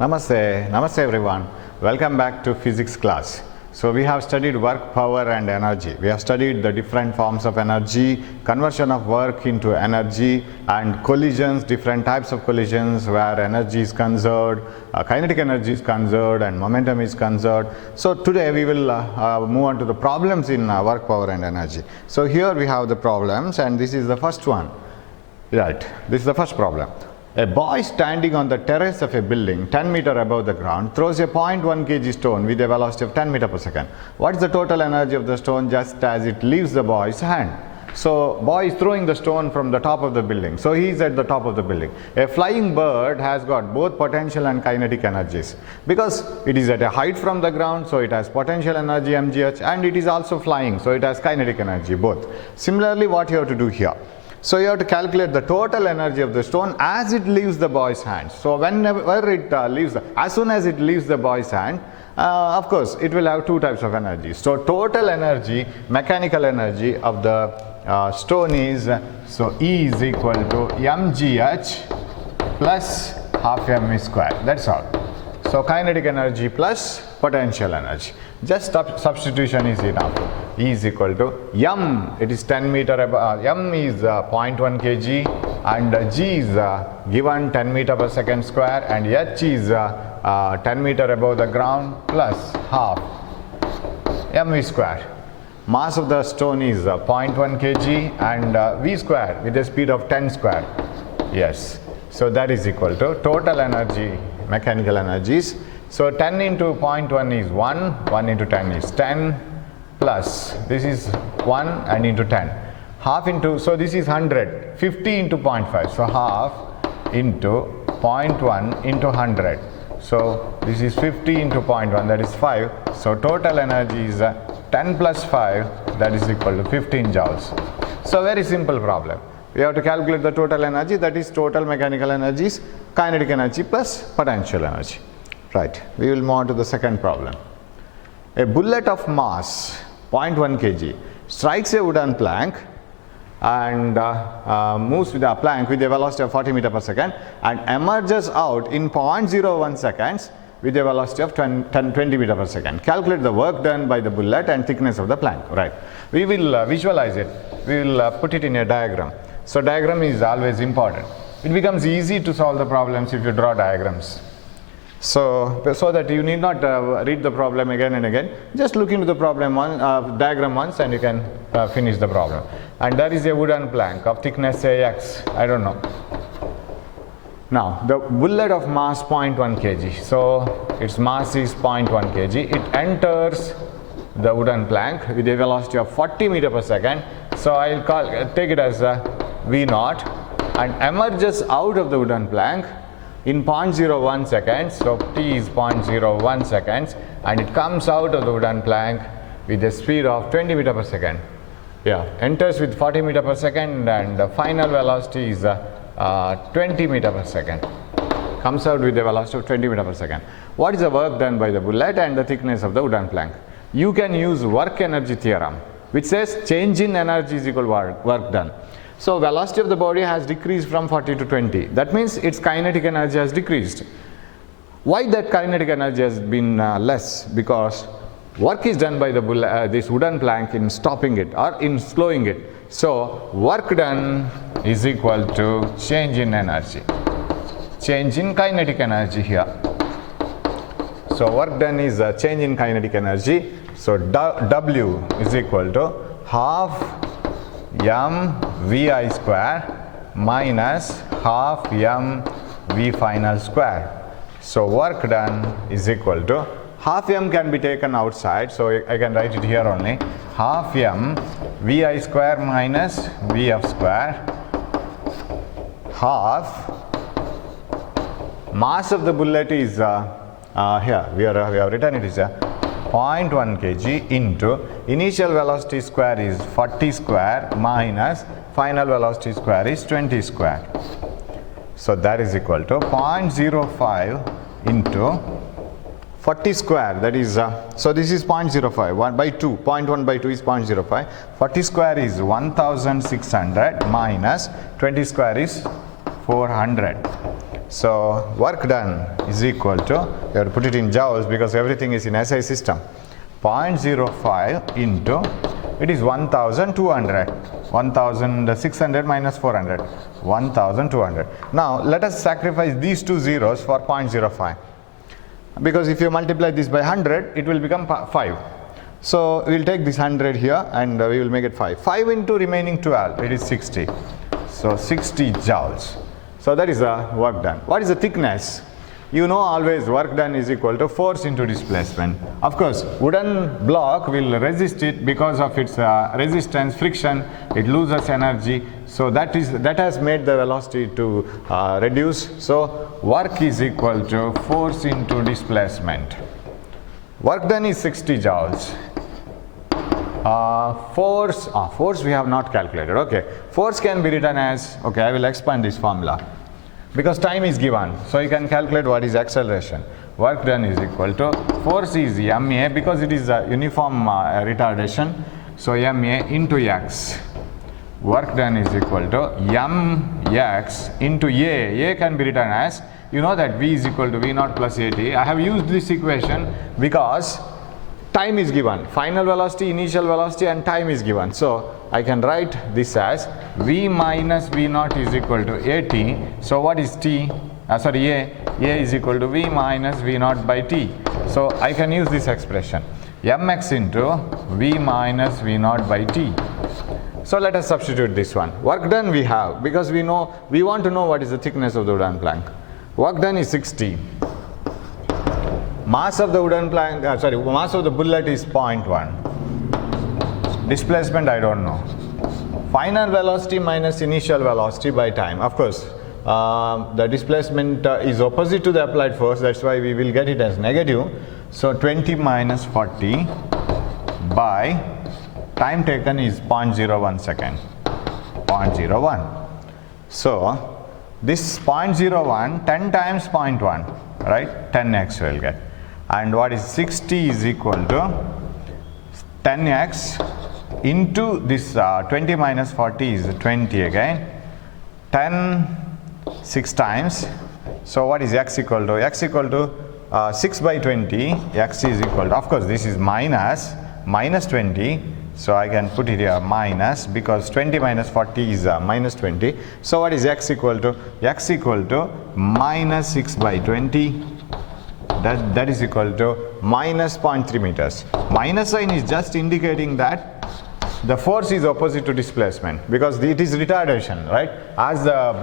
Namaste everyone. Welcome back to physics class. So we have studied work, power and energy. We have studied the different forms of energy, conversion of work into energy and collisions, different types of collisions where energy is conserved, kinetic energy is conserved and momentum is conserved. So today we will move on to the problems in work, power and energy. So here we have the problems and this is the first one. Right, this is the first problem. A boy standing on the terrace of a building 10 meters above the ground throws a 0.1 kg stone with a velocity of 10 meters per second. What is the total energy of the stone just as it leaves the boy's hand? So, boy is throwing the stone from the top of the building. So, he is at the top of the building. A flying bird has got both potential and kinetic energies. Because it is at a height from the ground, so it has potential energy mgh, and it is also flying, so it has kinetic energy both. Similarly, what you have to do here? So you have to calculate the total energy of the stone as it leaves the boy's hand. So whenever it as soon as it leaves the boy's hand, of course it will have two types of energy. So total energy, mechanical energy of the stone is, so E is equal to mgh plus half m square. That's all. So kinetic energy plus potential energy. Just substitution is enough. E is equal to m, it is 10 meter above, m is 0.1 kg and g is given 10 meter per second square and h is 10 meter above the ground plus half mv square. Mass of the stone is 0.1 kg and v square with a speed of 10 square. Yes, so that is equal to total energy, mechanical energies. So 10 into 0.1 is 1, 1 into 10 is 10 plus this is 1 and into 10. Half into, so this is 100, 50 into 0.5. So half into 0.1 into 100. So this is 50 into 0.1, that is 5. So total energy is 10 plus 5, that is equal to 15 joules. So very simple problem. We have to calculate the total energy, that is total mechanical energies, kinetic energy plus potential energy. Right, we will move on to the second problem. A bullet of mass 0.1 kg strikes a wooden plank and moves with a plank with a velocity of 40 meters per second and emerges out in 0.01 seconds with a velocity of 20 meters per second. Calculate the work done by the bullet and thickness of the plank. Right, we will visualize it. We will put it in a diagram. So diagram is always important. It becomes easy to solve the problems if you draw diagrams. So that you need not read the problem again and again, just look into the problem diagram once and you can finish the problem. And there is a wooden plank of thickness say x, I don't know. Now the bullet of mass 0.1 kg, so its mass is 0.1 kg, it enters the wooden plank with a velocity of 40 meters per second, so I'll take it as v naught, and emerges out of the wooden plank in 0.01 seconds, so t is 0.01 seconds, and it comes out of the wooden plank with a speed of 20 meters per second. Yeah, enters with 40 meters per second and the final velocity is 20 meters per second. Comes out with a velocity of 20 meters per second. What is the work done by the bullet and the thickness of the wooden plank? You can use work energy theorem, which says change in energy is equal work done. So velocity of the body has decreased from 40 to 20. That means its kinetic energy has decreased. Why that kinetic energy has been less? Because work is done by the this wooden plank in stopping it or in slowing it. So work done is equal to change in energy. Change in kinetic energy here. So work done is a change in kinetic energy. So W is equal to half m vi square minus half m v final square. So work done is equal to, half m can be taken outside, so I can write it here only, half m vi square minus vf square, half mass of the bullet is here we have written it is 0.1 kg into initial velocity square is 40 square minus final velocity square is 20 square. So that is equal to 0.05 into 40 square, that is, so this is 0.05, 1 by 2, 0.1 by 2 is 0.05, 40 square is 1600 minus 20 square is 400. So work done is equal to, you have to put it in joules because everything is in SI system, 0.05 into, it is 1200, 1600 minus 400, 1200. Now let us sacrifice these two zeros for 0.05, because if you multiply this by 100 it will become 5. So we will take this 100 here and we will make it 5. 5 into remaining 12, it is 60. So 60 joules. So that is the work done. What is the thickness? You know always work done is equal to force into displacement. Of course, wooden block will resist it because of its resistance, friction, it loses energy. So that has made the velocity to reduce. So work is equal to force into displacement. Work done is 60 joules. Force we have not calculated. Okay, force can be written as, okay, I will expand this formula because time is given, so you can calculate what is acceleration. Work done is equal to, force is ma because it is a uniform retardation, so ma into x. Work done is equal to mx into a can be written as, you know that v is equal to v naught plus at. I have used this equation because time is given, final velocity, initial velocity and time is given. So I can write this as v minus v naught is equal to at. So what is t? A is equal to v minus v naught by t. So I can use this expression, mx into v minus v naught by t. So let us substitute this one. Work done we have, because we want to know what is the thickness of the wooden plank. Work done is 60. Mass of the wooden plank, mass of the bullet is 0.1. Displacement I don't know. Final velocity minus initial velocity by time. Of course, the displacement is opposite to the applied force, that's why we will get it as negative. So 20 minus 40 by time taken is 0.01 second. 0.01. So this 0.01, 10 times 0.1, right? 10x we will get. And what is 60 is equal to 10x into this 20 minus 40 is 20 again. 10 6 times. So what is x equal to? X equal to 6 by 20. X is equal to, of course this is minus 20. So I can put it here minus, because 20 minus 40 is minus 20. So what is x equal to? X equal to minus 6 by 20. That is equal to minus 0.3 meters. Minus sign is just indicating that the force is opposite to displacement, because it is retardation, right? As the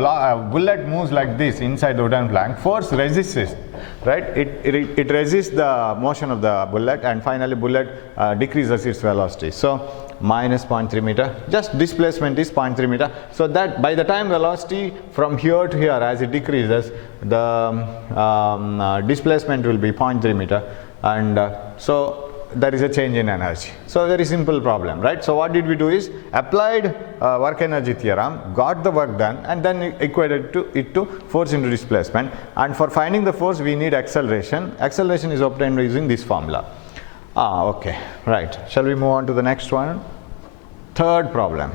bullet moves like this inside the wooden plank, force resists it, right? It resists the motion of the bullet, and finally bullet decreases its velocity. So minus 0.3 meter, just displacement is 0.3 meter. So that by the time velocity from here to here, as it decreases, the displacement will be 0.3 meter, and so there is a change in energy. So very simple problem, right? So what did we do is applied work energy theorem, got the work done, and then equated it to force into displacement. And for finding the force we need acceleration. Acceleration is obtained using this formula. Okay, right. Shall we move on to the next one? Third problem.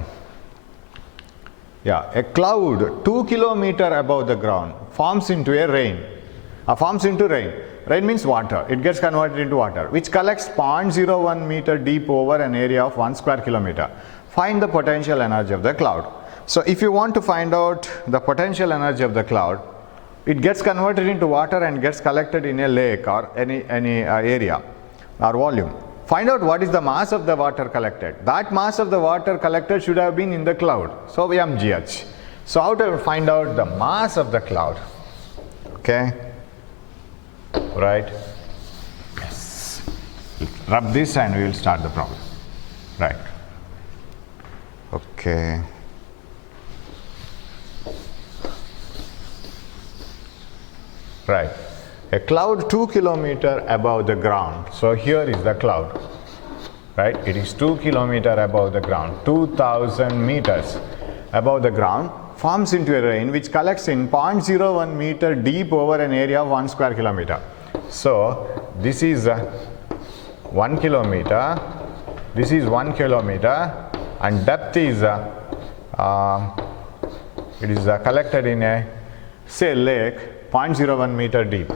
Yeah, a cloud 2 kilometers above the ground forms into a rain. Forms into rain. Rain means water. It gets converted into water, which collects 0.01 meter deep over an area of 1 square kilometer. Find the potential energy of the cloud. So if you want to find out the potential energy of the cloud, it gets converted into water and gets collected in a lake or any area or volume. Find out what is the mass of the water collected. That mass of the water collected should have been in the cloud. So mgh. So how to find out the mass of the cloud? Okay. Right. Yes. Rub this and we will start the problem. Right. Okay. Right. A cloud 2 kilometers above the ground. So here is the cloud. Right. It is 2 kilometers above the ground. 2000 meters above the ground. Forms into a rain which collects in 0.01 meter deep over an area of 1 square kilometer. So this is 1 kilometer, this is 1 kilometer, and depth is it is collected in a say lake 0.01 meter deep,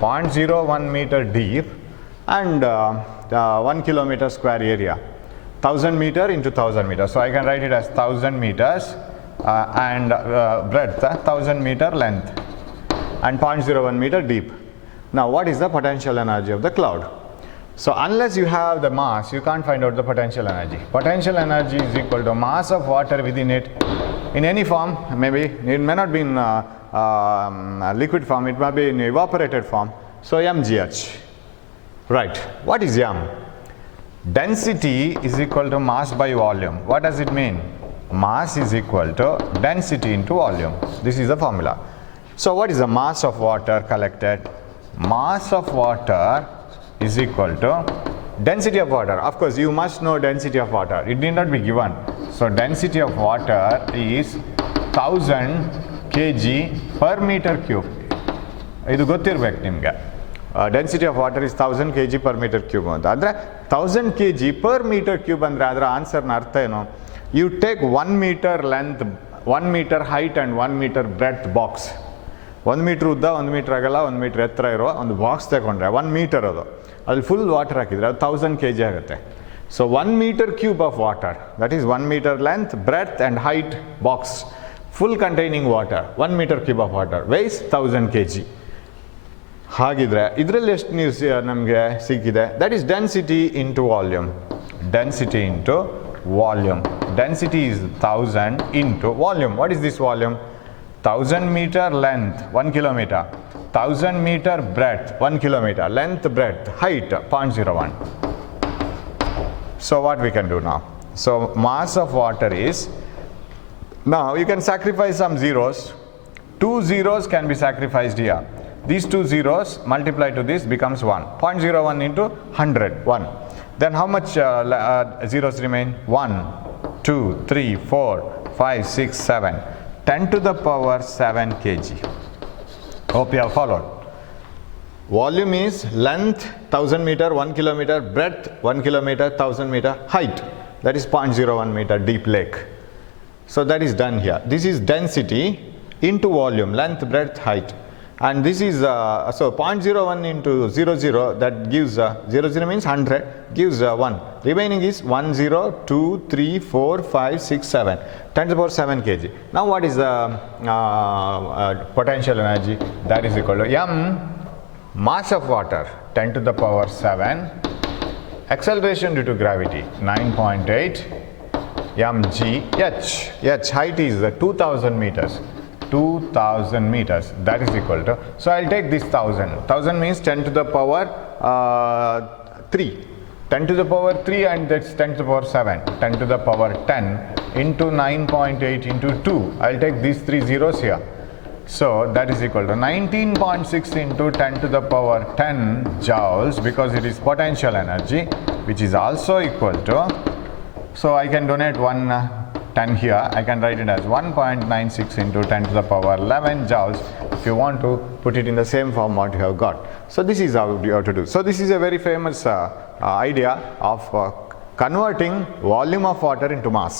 0.01 meter deep, and 1 kilometer square area, 1000 meter into 1000 meters. So I can write it as 1000 meters and breadth, 1000 meter length, and 0.01 meter deep. Now what is the potential energy of the cloud? So unless you have the mass, you can't find out the potential energy. Potential energy is equal to mass of water within it in any form. Maybe it may not be in liquid form, it might be in evaporated form. So mgh. Right. What is m? Density is equal to mass by volume. What does it mean? Mass is equal to density into volume. This is the formula. So what is the mass of water collected? Mass of water is equal to density of water. Of course, you must know density of water. It need not be given. So density of water is 1000 kg per meter cube. ಇದು ಗೊತ್ತಿರಬೇಕು ನಿಮಗೆ. Density of water is 1000 kg per meter cube ಅಂತ. ಅಂದರೆ 1000 kg per meter cube ಅಂದರೆ ಅದರ ಆನ್ಸರ್ನ ಅರ್ಥ ಏನು? You take 1 meter length, 1 meter height and 1 meter breadth box. 1 metre ಉದ್ದ, 1 ಮೀಟರ್ ಅಗಲ, 1 ಮೀಟರ್ ಎತ್ತರ ಇರುವ ಒಂದು ಬಾಕ್ಸ್ ತಗೊಂಡ್ರೆ 1 ಮೀಟರ್ ಅದು, ಅಲ್ಲಿ ಫುಲ್ ವಾಟರ್ ಹಾಕಿದರೆ ಅದು 1000 kg ಆಗುತ್ತೆ. So 1 meter cube of water, that is 1 meter length, breadth and height box, full containing water, 1 meter cube of water weighs 1000 kg. ಹಾಗಿದ್ರೆ ಇದರಲ್ಲಿ ಎಷ್ಟು ನೀರು ನಮಗೆ ಸಿಕ್ಕಿದೆ? That is density into volume. Density into volume. Density is 1000 into volume. What is this volume? 1000 meter length, 1 kilometer, 1000 meter breadth, 1 kilometer, length, breadth, height, 0.01. So what we can do now? So mass of water is, now you can sacrifice some zeros. 2 zeros can be sacrificed here. These 2 zeros multiply to this becomes 1. 0.01 into 100, 1. Then how much zeros remain? 1, 2, 3, 4, 5, 6, 7. 10 to the power 7 kg. Hope you have followed. Volume is length 1000 meter, 1 kilometer, breadth 1 kilometer, 1000 meter, height that is 0.01 meter deep lake. So that is done here. This is density into volume, length, breadth, height. And this is, so 0.01 into 00, that gives, 00 means 100, gives 1. Remaining is 1, 0, 2, 3, 4, 5, 6, 7. 10 to the power 7 kg. Now what is the potential energy? That is equal to m, mass of water, 10 to the power 7, acceleration due to gravity, 9.8, mg, h height is 2000 meters. 2000 meters, that is equal to, so I'll take this 1000. 1000 means 10 to the power 3. 10 to the power 3 and that's 10 to the power 7. 10 to the power 10 into 9.8 into 2. I'll take these 3 zeros here. So that is equal to 19.6 into 10 to the power 10 joules, because it is potential energy, which is also equal to, so I can donate 10 here, I can write it as 1.96 into 10 to the power 11 joules if you want to put it in the same form what you have got. So this is how you have to do. So this is a very famous idea of converting volume of water into mass.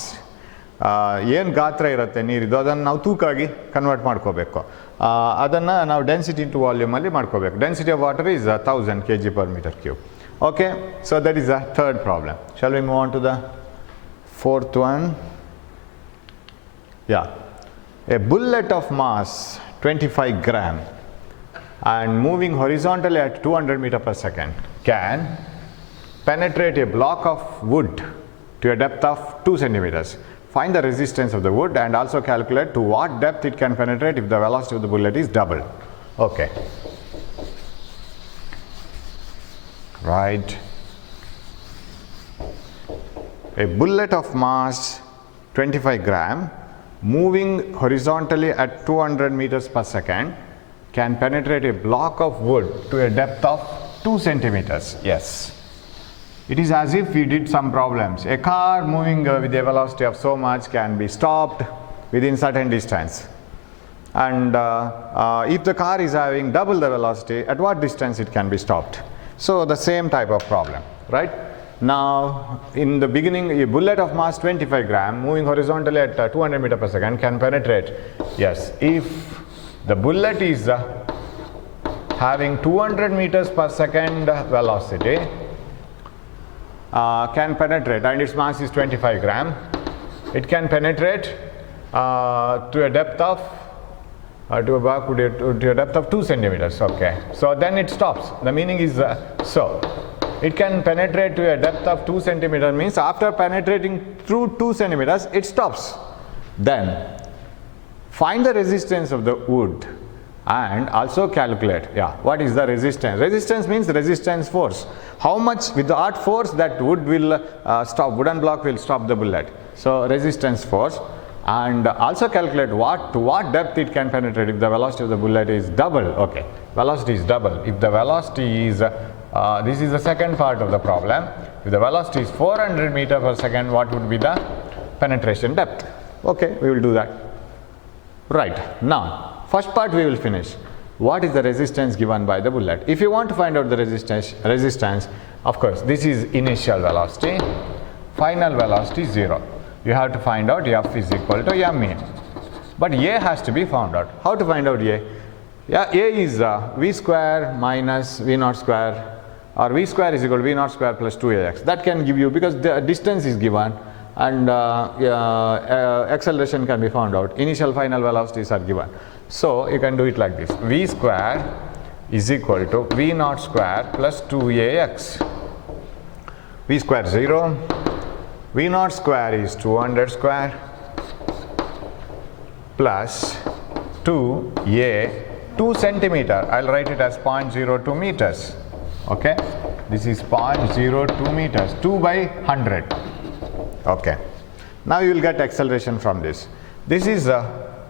ಏನು ಗಾತ್ರ ಇರುತ್ತೆ ನೀರಿದ್ದು ಅದನ್ನು ನಾವು ತೂಕಾಗಿ convert ಮಾಡ್ಕೋಬೇಕು. ಅದನ್ನು ನಾವು density into ವಾಲ್ಯೂಮಲ್ಲಿ ಮಾಡ್ಕೋಬೇಕು. Density of water is 1000 kg per meter cube. Okay, so that is the third problem. Shall we move on to the fourth one? Yeah, a bullet of mass 25 gram and moving horizontally at 200 meter per second can penetrate a block of wood to a depth of 2 centimeters. Find the resistance of the wood and also calculate to what depth it can penetrate if the velocity of the bullet is doubled. Okay, right. A bullet of mass 25 gram moving horizontally at 200 meters per second can penetrate a block of wood to a depth of 2 centimeters. Yes, it is as if we did some problems. A car moving with a velocity of so much can be stopped within certain distance, and if the car is having double the velocity, at what distance it can be stopped. So the same type of problem, right? Now in the beginning, a bullet of mass 25 gram moving horizontally at 200 meter per second can penetrate, yes, if the bullet is having 200 meters per second velocity, can penetrate, and its mass is 25 gram. It can penetrate to a depth of to a depth of 2 centimeters. Okay, so then it stops. The meaning is so it can penetrate to a depth of 2 centimeters means after penetrating through 2 centimeters it stops. Then find the resistance of the wood and also calculate what is the resistance. Resistance means resistance force. How much with what force that wood will wooden block will stop the bullet. So resistance force, and also calculate to what depth it can penetrate if the velocity of the bullet is double. Okay, velocity is double. If the velocity is this is the second part of the problem. If the velocity is 400 meters per second, what would be the penetration depth? Okay, we will do that. Right, now first part we will finish. What is the resistance given by the bullet? If you want to find out the resistance, of course this is initial velocity, final velocity 0. You have to find out F is equal to ma. But A has to be found out. How to find out A? A is V square minus V naught square, or V square is equal to V naught square plus 2ax. That can give you, because the distance is given and acceleration can be found out. Initial final velocities are given. So you can do it like this. V square is equal to V naught square plus 2ax. V square 0. V naught square is 200 square plus 2a, 2 centimeter. I'll write it as 0.02 meters. Okay, this is 0.02 meters, 2 by 100. Okay, now you will get acceleration from this. This is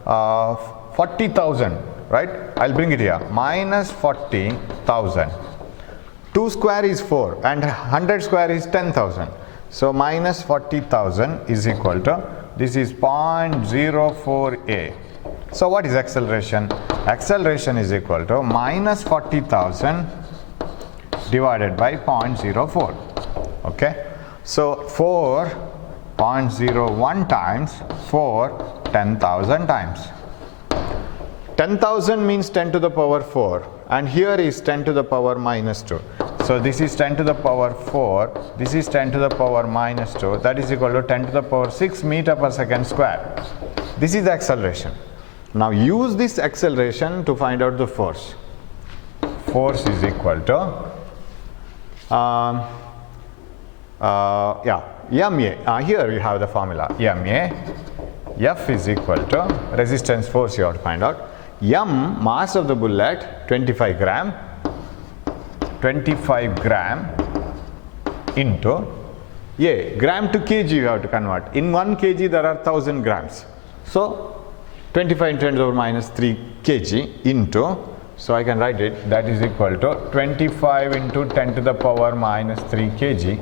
40,000, right? I'll bring it here, minus 40,000. 2 square is 4 and 100 square is 10,000. So minus 40,000 is equal to, this is 0.04a. So what is acceleration? Acceleration is equal to minus 40,000 divided by 0.04. Okay, so 4.01 times 10,000 times. 10,000 means 10 to the power 4, and here is 10 to the power minus 2. So this is 10 to the power 4, this is 10 to the power minus 2, that is equal to 10 to the power 6 meter per second square. This is the acceleration. Now use this acceleration to find out the force. Force is equal to ma. Here you have the formula. Ma, F is equal to resistance force you have to find out. M, mass of the bullet, 25 gram. 25 gram into A, gram to kg you have to convert. In 1 kg there are 1000 grams. So 25 into 10 to the power minus 3 kg into, so I can write it, that is equal to 25 into 10 to the power minus 3 kg.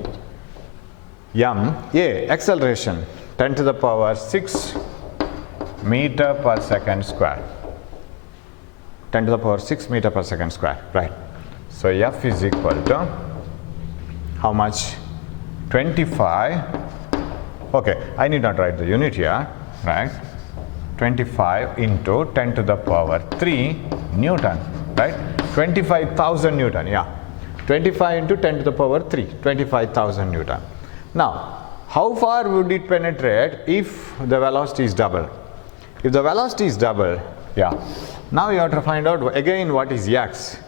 M, A, acceleration 10 to the power 6 meter per second square. 10 to the power 6 meter per second square, right? So F is equal to how much? 25. Okay, I need not write the unit here, right? 25 into 10 to the power 3 Newton, right? 25,000 Newton, 25 into 10 to the power 3, 25,000 Newton. Now, how far would it penetrate if the velocity is double? If the velocity is double, now you have to find out again what is x,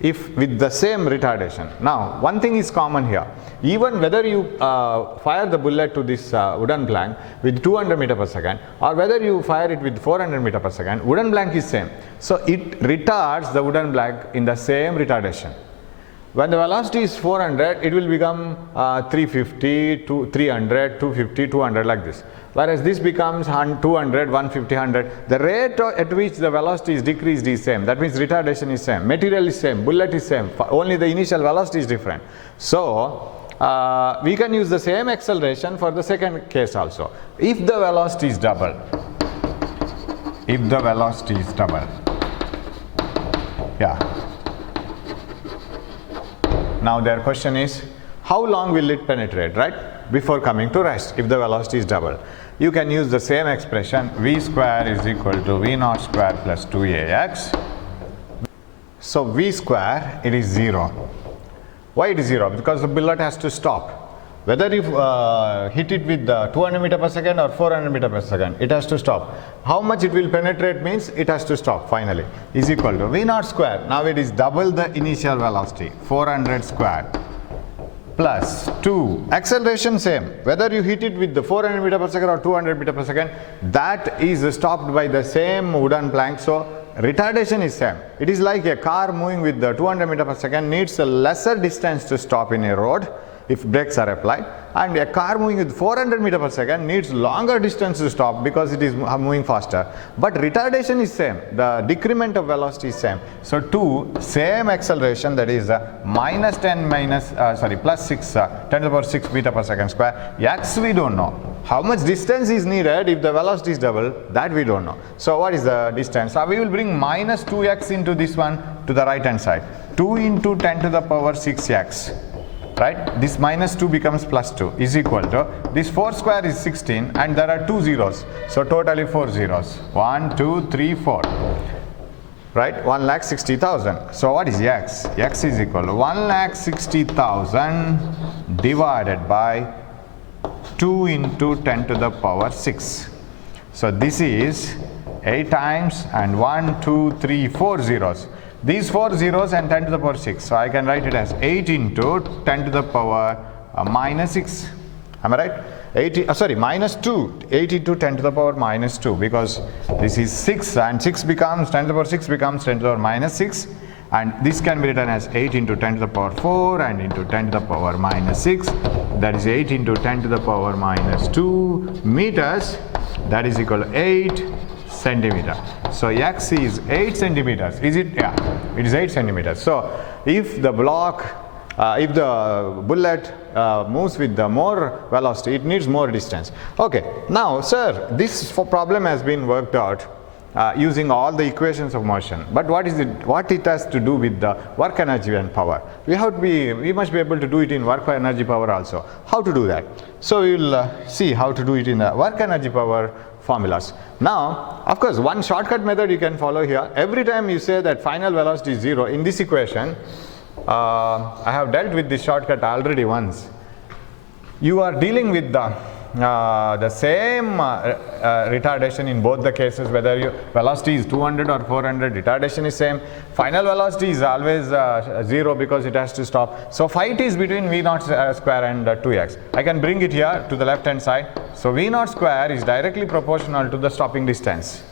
if with the same retardation. Now, one thing is common here. Even whether you fire the bullet to this wooden plank with 200 meter per second, or whether you fire it with 400 meter per second, wooden plank is same. So it retards the wooden plank in the same retardation. When the velocity is 400, it will become 350, 300, 250, 200 like this. Whereas this becomes 200, 150, 100. The rate at which the velocity is decreased is same. That means retardation is same, material is same, bullet is same, only the initial velocity is different. So we can use the same acceleration for the second case also. If the velocity is double, now their question is, how long will it penetrate, right? Before coming to rest, if the velocity is double. you can use the same expression, v square is equal to v naught square plus 2ax. So v square, it is 0. Why it is 0? Because the bullet has to stop. Whether you hit it with 200 meter per second or 400 meter per second, it has to stop. How much it will penetrate means it has to stop finally, is equal to v naught square. Now it is double the initial velocity, 400 square plus 2. Acceleration same. Whether you hit it with the 400 meter per second or 200 meter per second, that is stopped by the same wooden plank. So retardation is same. It is like a car moving with the 200 meter per second needs a lesser distance to stop in a road if brakes are applied, and a car moving with 400 meter per second needs longer distance to stop because it is moving faster. But retardation is same, the decrement of velocity is same. So 2, same acceleration, that is plus 6 10 to the power 6 meter per second square. X we don't know. How much distance is needed if the velocity is double, that we don't know. So what is the distance? We will bring minus 2x into this one to the right hand side. 2 into 10 to the power 6x. Right, this minus 2 becomes plus 2 is equal to, this 4 square is 16 and there are 2 zeros, so totally 4 zeros, 1 2 3 4, right, 1,60,000. So what is x? X is equal to 1,60,000 divided by 2 into 10 to the power 6. So this is 8 times and 1 2 3 4 zeros. These 4 zeros and 10 to the power 6. So I can write it as 8 into 10 to the power minus 6. Am I right? Minus 2. 8 into 10 to the power minus 2, because this is 6 and 6 becomes 10 to the power 6 becomes 10 to the power minus 6. And this can be written as 8 into 10 to the power 4 and into 10 to the power minus 6. That is 8 into 10 to the power minus 2 meters. That is equal to 8 centimeter. So x is 8 centimeters. Is it? Yeah, it is 8 centimeters. So if the bullet moves with the more velocity, it needs more distance. Okay, now sir, this problem has been worked out using all the equations of motion. But what it has to do with the work energy and power? We must be able to do it in work energy power also. How to do that? So we will see how to do it in the work energy power formulas. Now, of course, one shortcut method you can follow here. Every time you say that final velocity is 0 in this equation, I have dealt with this shortcut already once. You are dealing with the same retardation in both the cases, whether your velocity is 200 or 400, retardation is same. Final velocity is always 0 because it has to stop. So fight is between v naught square and 2x. I can bring it here to the left hand side. So v naught square is directly proportional to the stopping distance.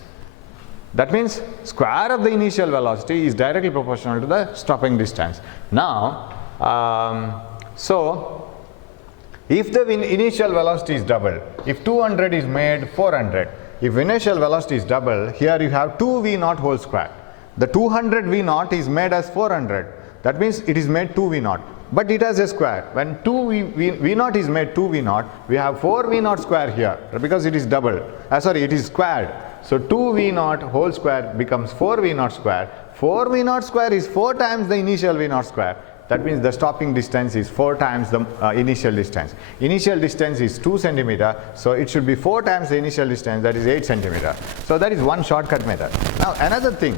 That means square of the initial velocity is directly proportional to the stopping distance. Now, so if the initial velocity is double, if 200 is made 400, if initial velocity is double, here you have 2 v naught whole square. The 200 v naught is made as 400. That means it is made 2 v naught. But it has a square. When 2 v naught is made 2 v naught, we have 4 v naught square here because it is double. It is squared. So 2 v naught whole square becomes 4 v naught square. 4 v naught square is 4 times the initial v naught square. That means the stopping distance is 4 times the initial distance. Initial distance is 2 centimeter, so it should be 4 times the initial distance, that is 8 centimeter. So that is one shortcut method. Now another thing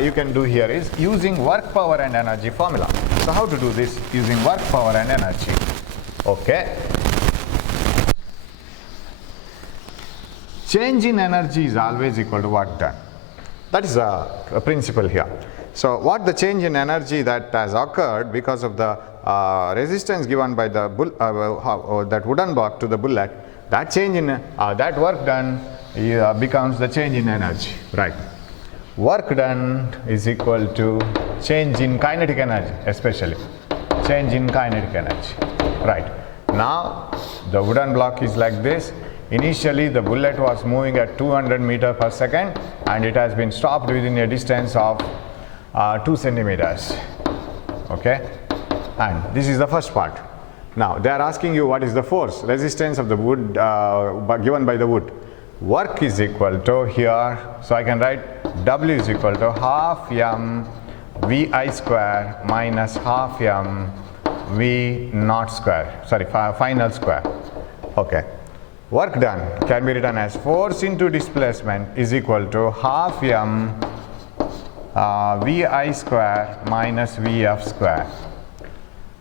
you can do here is using work, power and energy formula. So how to do this using work, power and energy? Okay. Change in energy is always equal to work done. That is a principle here. So what the change in energy that has occurred because of the resistance given by the that wooden block to the bullet, that change in that work done becomes the change in energy, right? Work done is equal to change in kinetic energy, especially change in kinetic energy, right? Now the wooden block is like this. Initially the bullet was moving at 200 meter per second and it has been stopped within a distance of 2 centimeters. Okay, and this is the first part. Now they are asking you what is the force, resistance of the wood given by the wood. Work is equal to here, so I can write W is equal to half m vi square minus half m v naught square, final square. Okay, Work done can be written as force into displacement is equal to half m Vi square minus Vf square.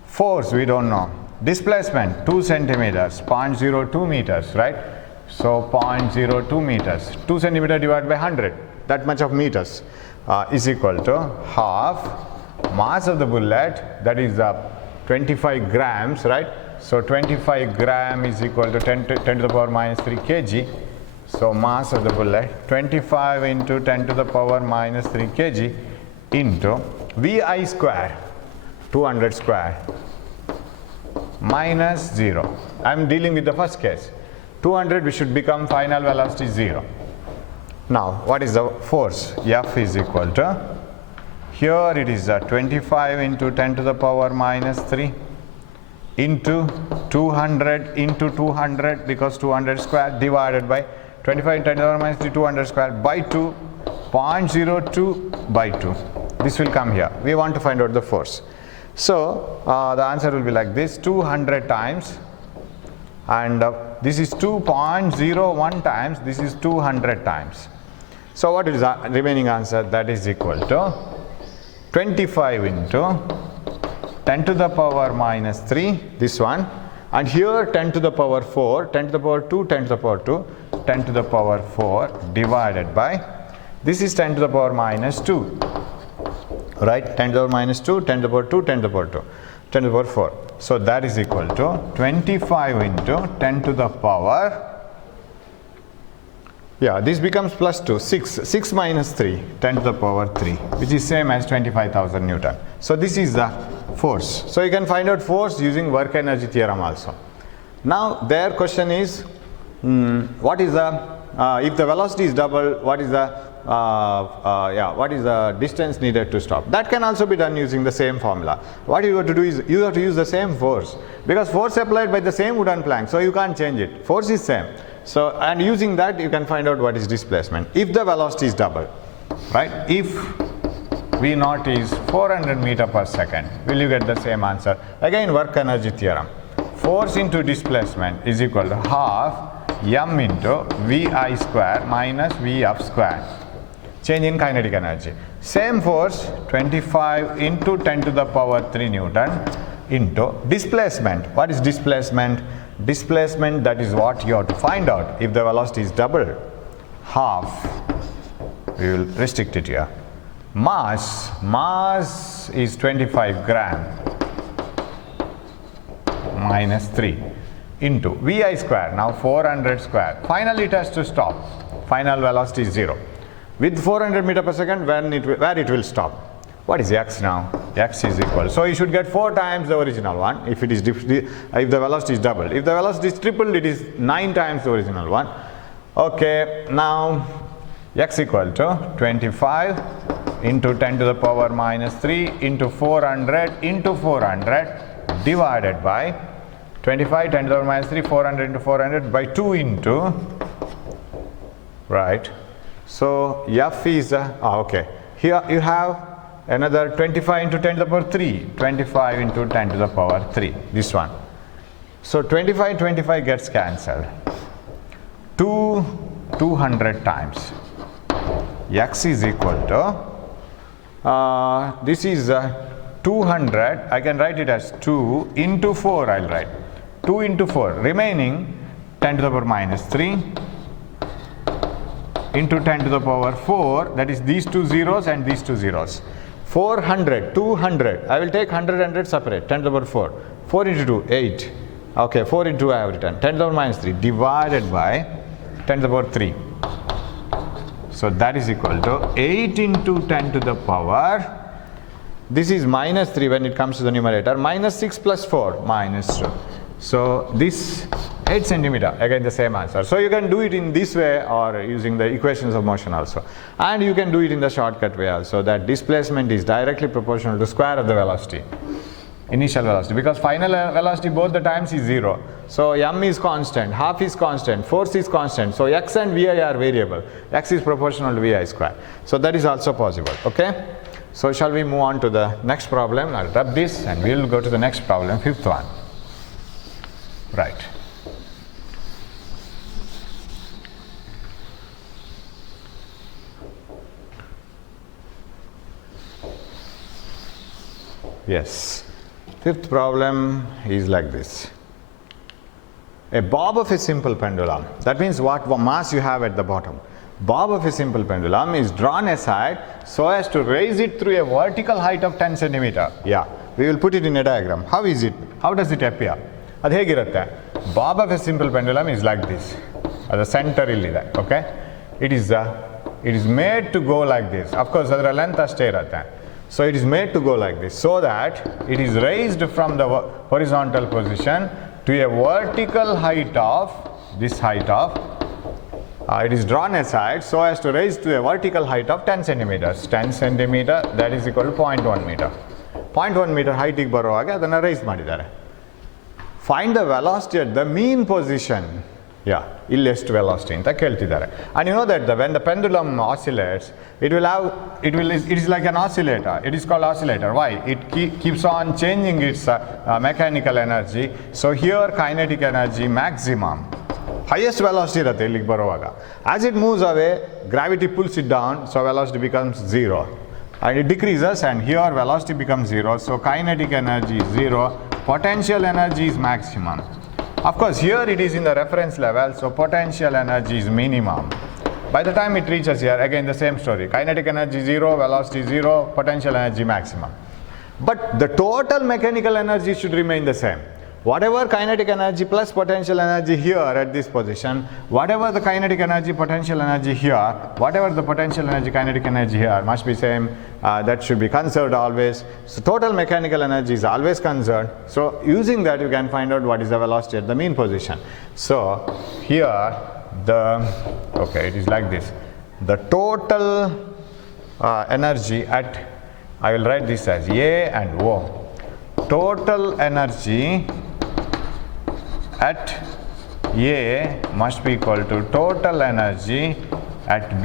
Force we don't know. Displacement 2 centimeters, 0.02 meters, right? So 0.02 meters, 2 centimeter divided by 100, that much of meters is equal to half mass of the bullet, that is 25 grams, right? So 25 gram is equal to 10 to the power minus 3 kg. So mass of the bullet 25 into 10 to the power minus 3 kg into Vi square 200 square minus 0. I am dealing with the first case. 200 we should become final velocity 0. Now what is the force? F is equal to, here it is 25 into 10 to the power minus 3 into 200 into 200 because 200 square divided by 25 10 to the power minus 3 200 square by 2, 0.02 by 2. This will come here. We want to find out the force. So the answer will be like this, 200 times, and this is 2.01 times, this is 200 times. So what is the remaining answer? That is equal to 25 into 10 to the power minus 3, this one, and here 10 to the power 4, 10 to the power 2, 10 to the power 2, 10 to the power 4 divided by, this is 10 to the power minus 2, right? 10 to the power minus 2, 10 to the power 2, 10 to the power 2, 10 to the power 4. So that is equal to 25 into 10 to the power, yeah, this becomes plus 2, 6 minus 3, 10 to the power 3, which is same as 25,000 Newton. So this is the force. So you can find out force using work energy theorem also. Now their question is, what is the, if the velocity is double, what is the what is the distance needed to stop? That can also be done using the same formula. What you have to do is, you have to use the same force, because force applied by the same wooden plank, so you can't change it. Force is same. So, and using that you can find out what is displacement if the velocity is double, right? If V naught is 400 meter per second, will you get the same answer? Again, work energy theorem. Force into displacement is equal to half m into Vi square minus Vf square. Change in kinetic energy. Same force, 25 into 10 to the power 3 Newton into displacement. What is displacement? Displacement, that is what you have to find out. If the velocity is double, half, we will restrict it here. Mass is 25 gram minus 3 into Vi square, now 400 square. Finally it has to stop. Final velocity is 0. With 400 meter per second, where it will stop? What is x now? X is equal. So you should get 4 times the original one if it is if the velocity is doubled. If the velocity is tripled, it is 9 times the original one. Okay, now x equal to 25 into 10 to the power minus 3 into 400 divided by 25 10 to the power minus 3 400 into 400 by 2 into, right? So F is okay. Here you have another 25 into 10 to the power 3, 25 into 10 to the power 3, this one. So 25 gets cancelled. 200 times. X is equal to, this is 200, I can write it as 2 into 4, I'll write. 2 into 4, remaining 10 to the power minus 3 into 10 to the power 4, that is these two zeros and these two zeros. 400, 200, I will take 100 separate, 10 to the power 4. 4 into 2, 8. Okay, 4 into 2 I have written, 10 to the power minus 3 divided by 10 to the power 3. So that is equal to 8 into 10 to the power, this is minus 3 when it comes to the numerator, minus 6 plus 4, minus 2. So this 8 centimeter, again the same answer. So you can do it in this way or using the equations of motion also. And you can do it in the shortcut way also, that displacement is directly proportional to square of the velocity, initial velocity, because final velocity both the times is 0. So m is constant, half is constant, force is constant. So x and Vi are variable. X is proportional to Vi square. So that is also possible. Okay. So shall we move on to the next problem? I'll rub this and we'll go to the next problem, 5th one. Right. Yes. Fifth problem is like this. A bob of a simple pendulum, that means what mass you have at the bottom. Bob of a simple pendulum is drawn aside so as to raise it through a vertical height of 10 centimeter. Yeah, we will put it in a diagram. How is it? How does it appear? ಅದು ಹೇಗಿರುತ್ತೆ? Bob of a simple pendulum is like this. At the center illide, okay? It is made to go like this. Of course, ಅದರ length ಅಷ್ಟೇ ಇರುತ್ತೆ. So it is made to go like this so that it is raised from the horizontal position to a vertical height of this height of it is drawn aside so as to raise to a vertical height of 10 centimeters. 10 centimeter, that is equal to 0.1 meter. 0.1 meter height ಗೆ ಬರುವಾಗ ಅದನ್ನು rice ಮಾಡಿದ್ದಾರೆ. Find the velocity at the mean position. Yeah, ಇಲ್ಲಿ ಎಷ್ಟು velocity ಅಂತ ಕೇಳ್ತಿದ್ದಾರೆ. And you know that when the pendulum oscillates, it is like an oscillator. It is called oscillator. Why? It keeps on changing its mechanical energy. So here kinetic energy maximum. Highest velocity ಇರುತ್ತೆ ಇಲ್ಲಿಗೆ ಬರುವಾಗ. As it moves away, gravity pulls it down, so velocity becomes 0. And it decreases, and here velocity becomes 0. So kinetic energy is 0. Potential energy is maximum. Of course, here it is in the reference level, so potential energy is minimum. By the time it reaches here, again the same story. Kinetic energy 0, velocity 0, potential energy maximum. But the total mechanical energy should remain the same. Whatever kinetic energy plus potential energy here at this position, whatever the kinetic energy, potential energy here, whatever the potential energy, kinetic energy here must be same. That should be conserved always. So total mechanical energy is always conserved. So using that you can find out what is the velocity at the mean position. So here it is like this. The total energy at, I will write this as A and O. Total energy at A must be equal to total energy at B.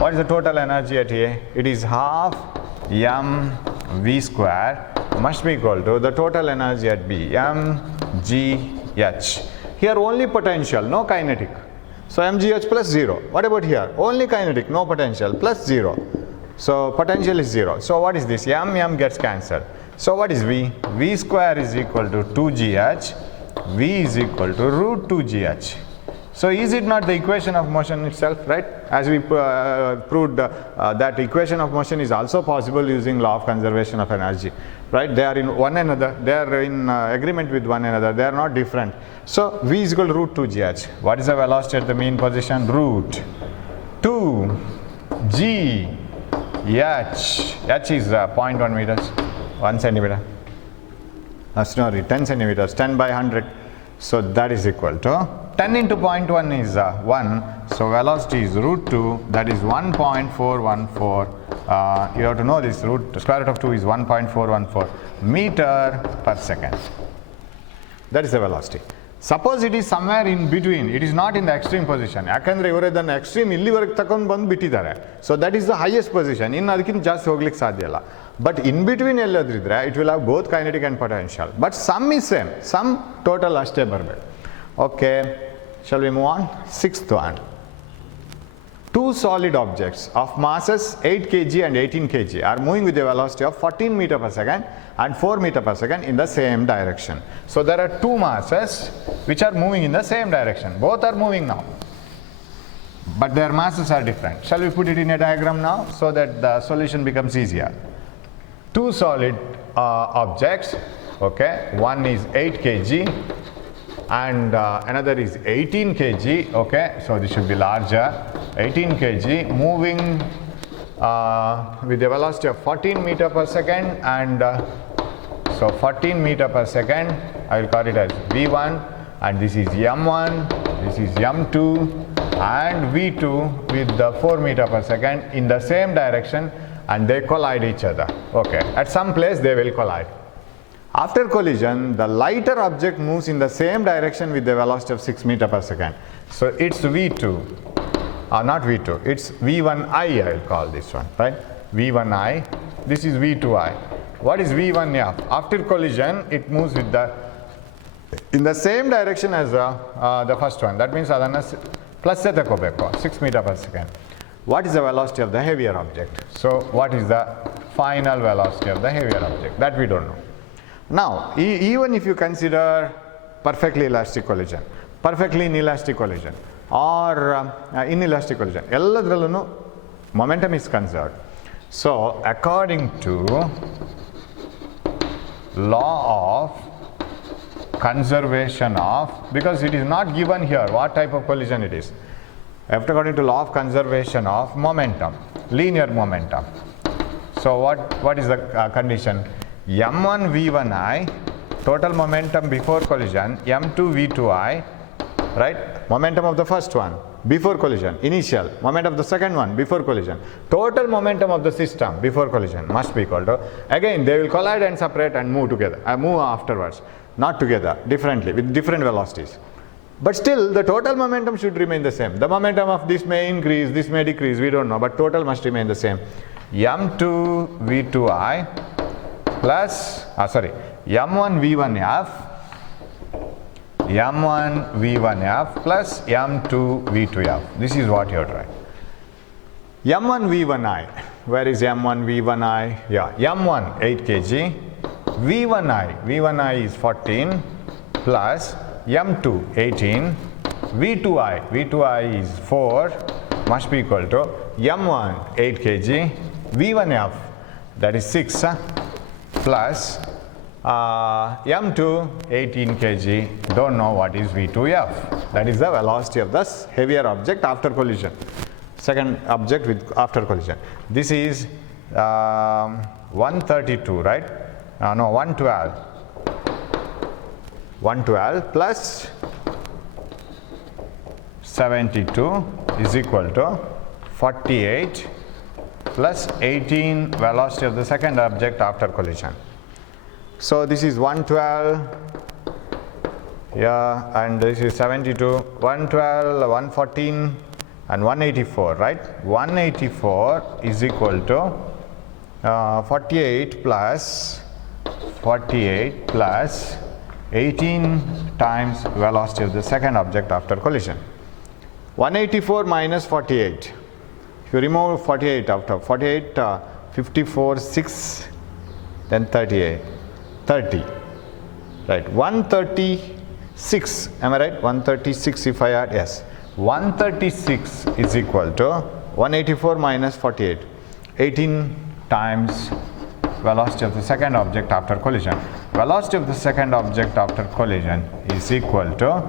What is the total energy at A? It is half mv square must be equal to the total energy at B, mgh. Here only potential, no kinetic. So mgh plus 0. What about here? Only kinetic, no potential, plus 0. So potential is 0. So what is this? M gets cancelled. So what is V? V square is equal to 2gh. V is equal to root 2gh. So is it not the equation of motion itself, right? As we proved that equation of motion is also possible using law of conservation of energy, right? They are in one another, they are in agreement with one another, they are not different. So V is equal to root 2gh. What is the velocity at the mean position? Root 2g h is 0.1 meters, 1 centimeter. Sorry, 10 centimeters, 10 by 100. So that is equal to 10 into 0.1 is 1. So velocity is root 2, that is 1.414. You have to know this, square root of 2 is 1.414 meter per second. That is the velocity. Suppose it is somewhere in between, it is not in the extreme position. ಯಾಕಂದ್ರೆ ಇವರು ಇದನ್ನು extreme ಇಲ್ಲಿವರೆಗೆ ತಗೊಂಡು ಬಂದು ಬಿಟ್ಟಿದ್ದಾರೆ. So that is the highest position. ಇನ್ನು ಅದಕ್ಕಿಂತ ಜಾಸ್ತಿ ಹೋಗ್ಲಿಕ್ಕೆ ಸಾಧ್ಯ ಇಲ್ಲ. But in between ಎಲ್ಲಾದ್ರಿದ್ರೆ it will have both kinetic and potential. But sum is same. Sum total ಅಷ್ಟೇ ಬರಬೇಕು. Okay, shall we move on? Sixth one. Two solid objects of masses 8 kg and 18 kg are moving with a velocity of 14 meter per second and 4 meter per second in the same direction. So there are two masses which are moving in the same direction. Both are moving now, but their masses are different. Shall we put it in a diagram now so that the solution becomes easier? Two solid objects, okay, one is 8 kg and another is 18 kg, okay, so this should be larger. 18 kg moving with a velocity of 14 meter per second and so 14 meter per second, I will call it as V1, and this is M1, this is M2 and V2 with the 4 meter per second in the same direction, and they collide each other. Okay, at some place they will collide. After collision, the lighter object moves in the same direction with a velocity of 6 meter per second. So it's V2, not V2, it's V1i, I will call this one, right? V1i, this is V2i. What is V1f? After collision, it moves with in the same direction as the first one. That means adana plus 6 meter per second. What is the velocity of the heavier object? So what is the final velocity of the heavier object. That we don't know. Now, even if you consider perfectly elastic collision, perfectly inelastic collision, or inelastic collision, elladrallunu momentum is conserved. So, according to law of conservation of, because it is not given here what type of collision it is, according to law of conservation of momentum, linear momentum. So, what is the condition? m1 v1i, total momentum before collision, m2 v2i, right? Momentum of the first one before collision, initial, momentum of the second one before collision, total momentum of the system before collision must be equal to, again they will collide and separate and move together, move afterwards, not together, differently, with different velocities. But still the total momentum should remain the same. The momentum of this may increase, this may decrease, we don't know, but total must remain the same. m2 v2i plus, m1 v1f, m1 v1f plus m2 v2f. This is what you have to write. m1 v1i, where is m1 v1i? Yeah, m1 8 kg, v1i is 14 plus m2 18, v2i is 4, must be equal to m1 8 kg, v1f that is 6 plus m2 18 kg, don't know what is v2f, that is the velocity of this heavier object after collision, second object with after collision. This is 132, right? No, 112. 112 plus 72 is equal to 48 plus 18 velocity of the second object after collision. So this is 112, yeah, and this is 72, 112, 114 and 184, right? 184 is equal to 48 plus 18 times velocity of the second object after collision. 184 minus 48. If you remove 48 out of 48, 54, 6, then 38, 30. Right, 136, am I right? 136 if I add, yes. 136 is equal to 184 minus 48, 18 times velocity of the second object after collision. Velocity of the second object after collision is equal to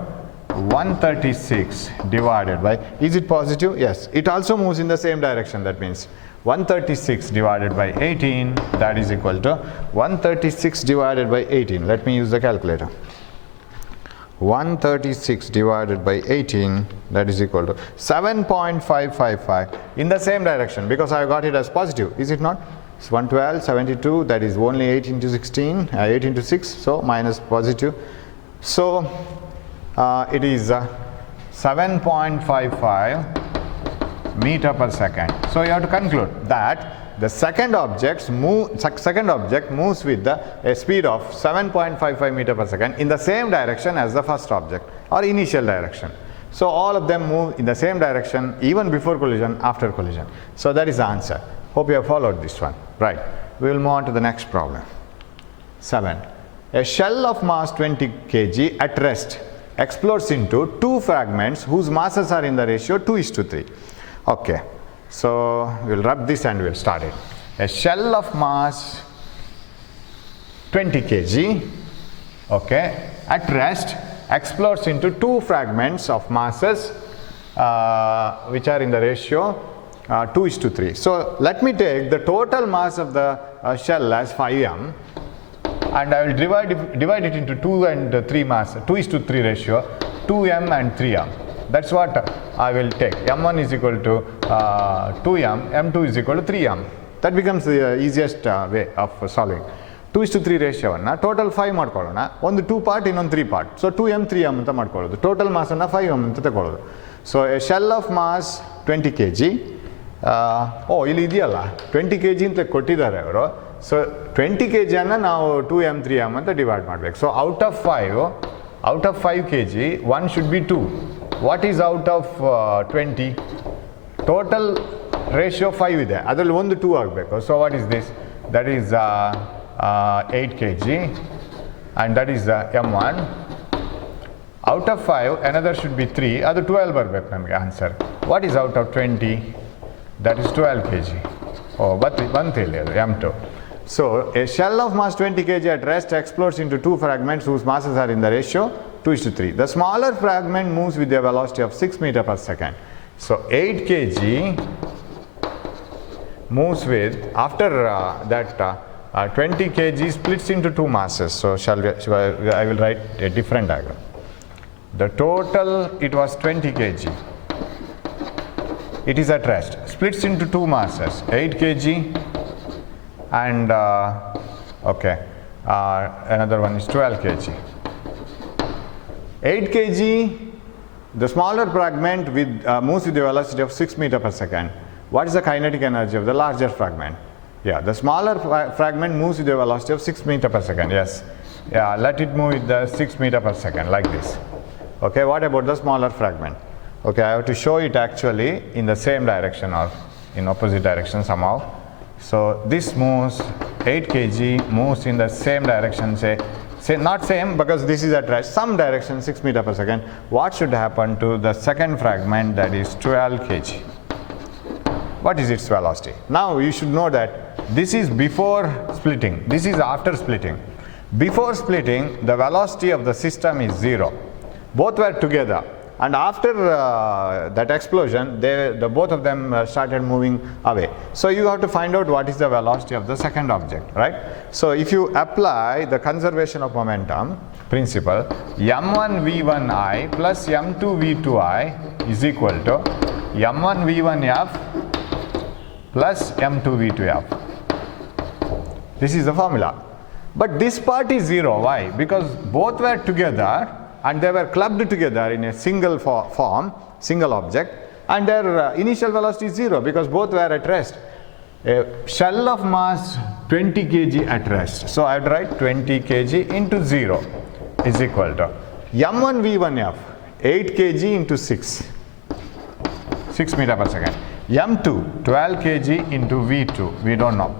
136 divided by, is it positive? Yes, it also moves in the same direction, that means 136 divided by 18, that is equal to 136 divided by 18. Let me use the calculator. 136 divided by 18, that is equal to 7.555 in the same direction, because I got it as positive, is it not? It's 112, 72, that is only 8 into 16, 8 into 6, so minus positive. So it is 7.55 meter per second. So you have to conclude that the second object moves with a speed of 7.55 meter per second in the same direction as the first object or initial direction. So all of them move in the same direction even before collision, after collision. So that is the answer. Hope you have followed this one. Right. We will move on to the next problem. 7. A shell of mass 20 kg at rest explodes into two fragments whose masses are in the ratio 2:3. Okay. So we will rub this and we will start it. A shell of mass 20 kg, okay, at rest explodes into two fragments of masses which are in the ratio 2:3. So let me take the total mass of the shell as 5m, and I will divide it into 2 and 3 mass, 2:3 ratio, 2m and 3m. That's what I will take. m1 is equal to 2m, m2 is equal to 3m. That becomes the easiest way of solving. 2:3 ratio ಅನ್ನು total 5 ಮಾಡ್ಕೊಳ್ಳೋಣ, ಒಂದು 2 part ಇನ್ನೊಂದು 3 part, so 2m 3m ಅಂತ ಮಾಡ್ಕೊಳ್ಳೋದು, total ಮಾಸನ್ನು 5m ಅಂತ ತಗೊಳ್ಳೋದು. So a shell of mass 20 kg, ಇಲ್ಲಿ ಇದೆಯಲ್ಲ 20 kg ಅಂತ ಕೊಟ್ಟಿದ್ದಾರೆ ಅವರು. ಸೊ 20 kg ಅನ್ನು ನಾವು 2m 3m ಅಂತ ಡಿವೈಡ್ ಮಾಡಬೇಕು. So out of 5 kg 1 should be 2. What is out of 20? Total ratio 5 ಇದೆ, ಅದರಲ್ಲಿ ಒಂದು 2 ಆಗಬೇಕು. So what is this? that is 8 kg, and that is M1. Out of 5, another should be 3, ಅದು 12 ಬರಬೇಕು ನಮಗೆ answer. What is out of 20? That is 12 kg. Oh, ಬಂತಿಲ್ಲ ಅದು M2. So, a shell of mass 20 kg at rest explodes into 2 fragments whose masses are in the ratio 2:3. The smaller fragment moves with a velocity of 6 meters per second. So, 8 kg moves with, after that 20 kg splits into 2 masses. So, I will write a different diagram. The total, it was 20 kg. It is at rest. Splits into 2 masses, 8 kg and another one is 12 kg. 8 kg, the smaller fragment moves with a velocity of 6 meters per second. What is the kinetic energy of the larger fragment? Yeah, the smaller fragment moves with a velocity of 6 meters per second. Yes. Yeah, let it move with the 6 meters per second like this. Okay, what about the smaller fragment? Okay, I have to show it actually in the same direction or in opposite direction somehow. So this moves, 8 kg moves in the same direction, say not same because this is at rest, some direction 6 meters per second. What should happen to the second fragment, that is 12 kg? What is its velocity? Now you should know that this is before splitting, this is after splitting. Before splitting, the velocity of the system is 0. Both were together, and after that explosion, both of them started moving away. So you have to find out what is the velocity of the second object, right? So if you apply the conservation of momentum principle, m1 v1i plus m2 v2i is equal to m1 v1f plus m2 v2f. This is the formula. But this part is 0. Why? Because both were together and they were clubbed together in a single form, single object, and their initial velocity is 0 because both were at rest. A shell of mass 20 kg at rest. So I would write 20 kg into 0 is equal to m1 v1f 8 kg into 6 meters per second. m2 12 kg into v2, we don't know.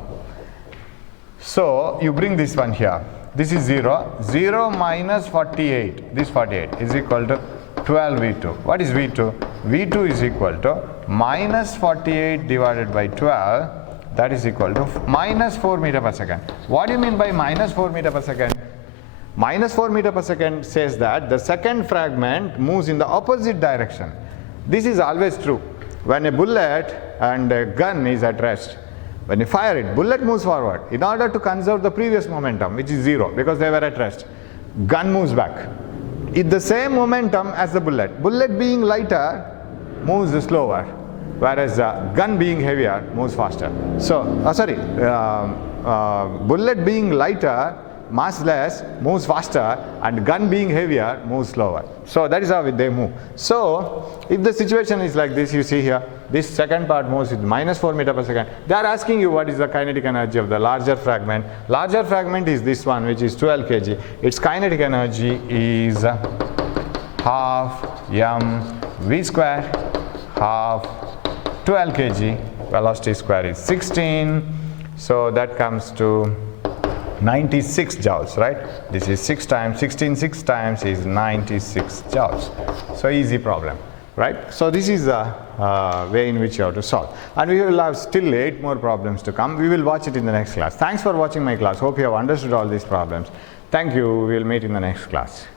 So you bring this one here. This is 0. 0 minus 48, this 48 is equal to 12 v2. What is v2? v2 is equal to minus 48 divided by 12, that is equal to minus 4 meters per second. What do you mean by minus 4 meters per second? Minus 4 meters per second says that the second fragment moves in the opposite direction. This is always true. When a bullet and a gun is at rest, when you fire it, bullet moves forward in order to conserve the previous momentum, which is 0 because they were at rest. Gun moves back. It's the same momentum as the bullet. Bullet being lighter moves slower, whereas gun being heavier moves faster. So, bullet being lighter, massless, moves faster, and gun being heavier moves slower. So that is how they move. So if the situation is like this, you see here, this second part moves with minus 4 meters per second. They are asking you what is the kinetic energy of the larger fragment. Larger fragment is this one, which is 12 kg. Its kinetic energy is half m v square, half 12 kg. Velocity square is 16. So that comes to 96 joules, right? This is 6 times 16, 6 times is 96 joules. So easy problem, right? So this is the way in which you have to solve. And we will have still 8 more problems to come. We will watch it in the next class. Thanks for watching my class. Hope you have understood all these problems. Thank you. We will meet in the next class.